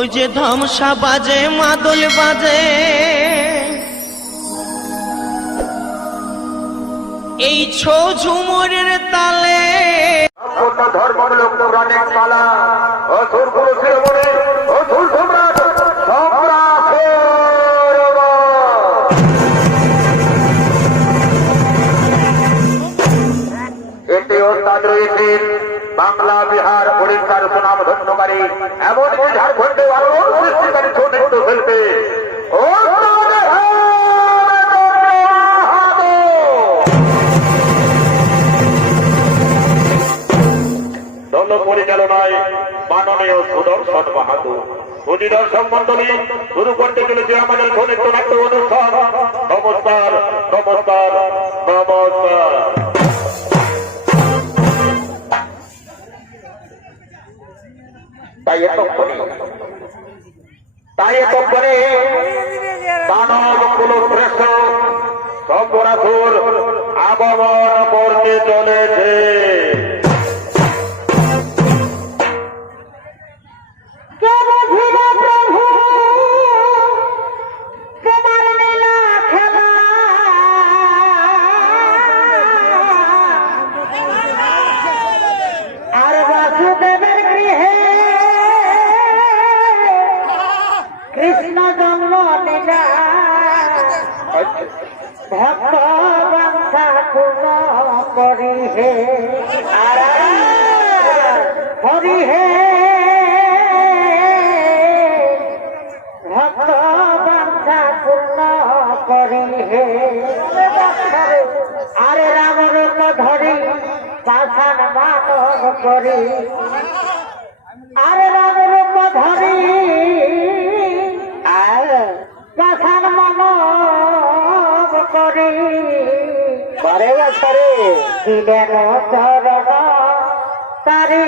ওই যে ধামসা বাজে মাদল বাজে এই ছো ঝুমুরের তালে ধর্মমূলক পৌরাণিক পালা অসুর গুরু শিরোমণি অসুর সম্রাট এতে ওস্তাদ রয়েছেন বাংলা বিহার ওড়িশার সুনাম ধন্যকারী এমনকি ঝাড়খণ্ডে আরো সৃষ্টিকারী ছোট শিল্পী দল পরিচালনায় মাননীয় সুদর্শন বাহাদুর দর্শক মন্ডলী শুরু করতে চলেছে আমাদের ঘনিষ্ঠ নাট্য অনুষ্ঠান। নমস্কার নমস্কার নমস্কার। তাই এত করে দানব কুলশ্রেষ্ঠ শম্ভরাসুর আগমন করতে চলেছে। কৃষ্ণ জন্ম লীলা ভক্ত বাঞ্ছা পূর্ণ করি হে হরি হে ভক্ত বাঞ্ছা পূর্ণ করি হে আরে রাম রূপ ধরি পাষাণ মানব করি আরে রাম রূপ ধরি পাষাণ মানব করি বারে বারে দিলেন চরণ তারি